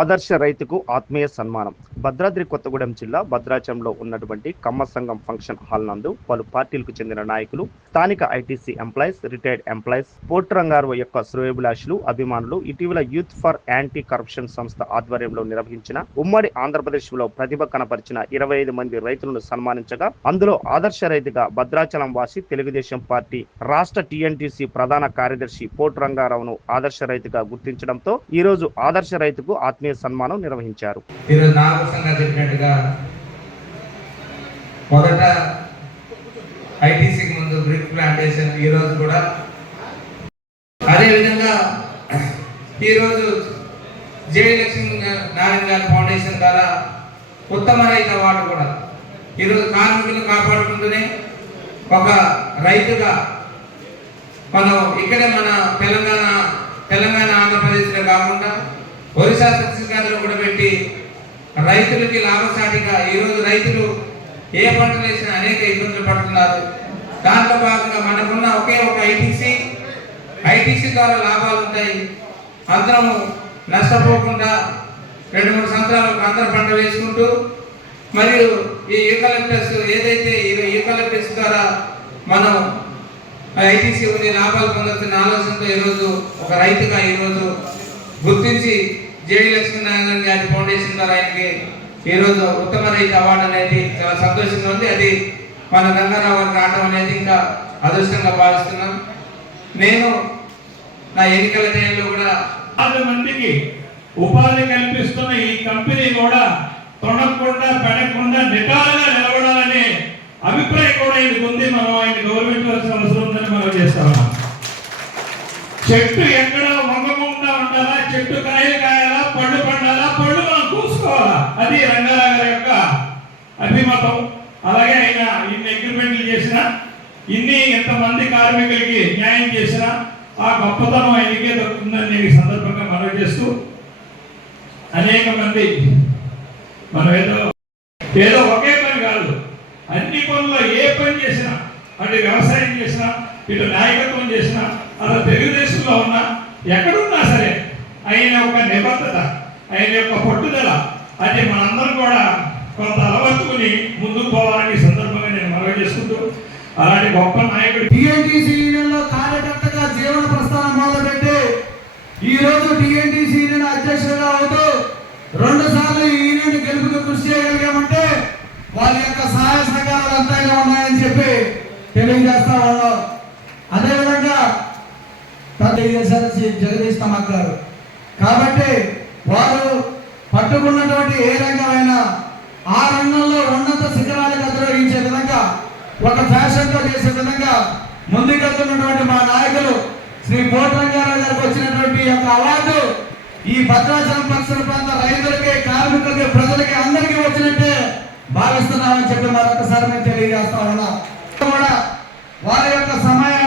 ఆదర్శ రైతుకు ఆత్మీయ సన్మానం. భద్రాద్రి కొత్తగూడెం జిల్లా భద్రాచలంలో ఉన్నటువంటి కమ్మ సంఘం ఫంక్షన్ హాల్ నందు పలు పార్టీలకు చెందిన నాయకులు, స్థానిక ITC employees, retired employees, port Rangarao యొక్క శ్రేయోభిలాషులు, అభిమానులు ఇటీవల యూత్ ఫర్ యాంటీ కరప్షన్ సంస్థ ఆధ్వర్యంలో నిర్వహించిన ఉమ్మడి ఆంధ్రప్రదేశ్ లో ప్రతిభ కనపరిచిన 25 మంది రైతులను సన్మానించగా, అందులో ఆదర్శ రైతుగా భద్రాచలం వాసి తెలుగుదేశం పార్టీ రాష్ట్ర టీఎన్టీసీ ప్రధాన కార్యదర్శి పోర్టు రంగారావును ఆదర్శ రైతుగా గుర్తించడంతో ఈ రోజు ఆదర్శ రైతుకు ఆత్మీయ సన్మానం నిర్వహించారు. ఈరోజు నాగభూషణంగా చెప్పినట్టుగా మొదట ఐటీసీకి ముందు బ్రిక్ ప్లాంటేషన్, ఈరోజు కూడా అదేవిధంగా ఈరోజు జయలక్ష్మి నారాయణ గారి ఫౌండేషన్ ద్వారా ఉత్తమ రైతు అవార్డు కూడా ఈరోజు కార్మికులను కాపాడుకుంటూనే ఒక రైతుగా మనం ఇక్కడే మన తెలంగాణ ఆంధ్రప్రదేశ్లో కాకుండా ఒరిస్సా ఛత్తీస్గఢ్లో కూడా పెట్టి రైతులకి లాభసాటిగా ఈరోజు రైతులు ఏ పంటలు వేసినా అనేక ఇబ్బందులు పడుతున్నారు. దాంట్లో భాగంగా మనకున్న ఒకే ఒక ఐటీసీ ద్వారా లాభాలు ఉంటాయి. అందరం నష్టపోకుండా 2-3 సంవత్సరాలకు అందరం పంట వేసుకుంటూ మరియు ఈ యూకలిప్టస్ ఏదైతే యూకలిప్టస్ ద్వారా మనం ఐటీసీ ఉంది లాభాలు పొందుతున్న ఆలోచనతో ఈరోజు ఒక రైతుగా ఈరోజు గుర్తించి జేడి లక్ష్మీనారాయణ గారి ఫౌండేషన్ ద్వారా ఆయనకి ఈరోజు ఉత్తమ రైతు అవార్డు అనేది చాలా సంతోషంగా ఉంది. అది మన రంగారావు గారికి రావడం అనేది ఇంకా అదృష్టంగా భావిస్తున్నాం. నేను నా ఎన్నికల టైంలో కూడా 6 మందికి ఉపాధి కల్పిస్తున్న ఈ కంపెనీ కూడా తొడకుండా పెడకుండా నిటారుగా నిలబడాలనే అభిప్రాయం కూడా ఆయనకు ఉంది. మనం ఆయన గౌరవించవలసిన అవసరం ఉందని మనం చేస్తామా. చెట్టు ఎక్కడ వంగకుండా ఉండాలా, చెట్టు కాయలు కాయాలా, పళ్ళు పండాలా, పళ్ళు మనం కూసుకోవాలా, అది రంగారావు గారి యొక్క అభిమతం. అలాగే ఆయన ఇన్ని అగ్రిమెంట్లు చేసినా, ఎంతమంది కార్మికులకి న్యాయం చేసినా ఆ గొప్పతనం ఆయనకే దొరుకుతుందని నేను ఈ సందర్భంగా మనవి చేస్తూ, అనేక మంది మనం ఏదో ఒకే పని కాదు, అన్ని పనుల్లో ఏ పని చేసినా, అటు వ్యవసాయం చేసినా, ఇటు నాయకత్వం చేసినా, అలా తెలుగుదేశంలో ఉన్నా, ఎక్కడున్నా సరే ఆయన యొక్క నిబద్ధత, ఆయన యొక్క పట్టుదల, అది మనందరం కూడా కొంత అలవర్చుకుని ముందుకు పోవాలని సందర్భంగా నేను మనవి చేసుకుంటూ, అలాంటి గొప్ప నాయకుడు టీఎన్టీసీ యూనియన్లో కార్యకర్తగా జీవన ప్రస్థానం మొదలుపెట్టి ఈ రోజు టీఎన్టీసీ యూనియన్ అధ్యక్షుడిగా అవుతూ 2 సార్లు ఈ యూనియన్ గెలుపుకు కృషి చేయగలిగామంటే వాళ్ళ యొక్క సహాయ సహకారాలు అంతగా ఉన్నాయని చెప్పి తెలియజేస్తా ఉన్నాం. అదేవిధంగా జగదీష్ తమక్ గారు కాబట్టి వారు పట్టుకున్నటువంటి ఏ రంగమైనా ఆ రంగంలో ఉన్నత శిఖరాలకు అధిరోహించే విధంగా, ఒక ఫ్యాషన్తో చేసే విధంగా ముందుకెళ్తున్నటువంటి మా నాయకులు శ్రీ పోర్టు రంగారావు గారికి వచ్చినటువంటి యొక్క అవార్డు ఈ భద్రాచలం పరిసర ప్రాంత రైతులకి, కార్మికులకి, ప్రజలకి అందరికీ వచ్చినట్టే భావిస్తున్నామని చెప్పి మరొకసారి మేము తెలియజేస్తా ఉన్నాం. కూడా వారి యొక్క సమయం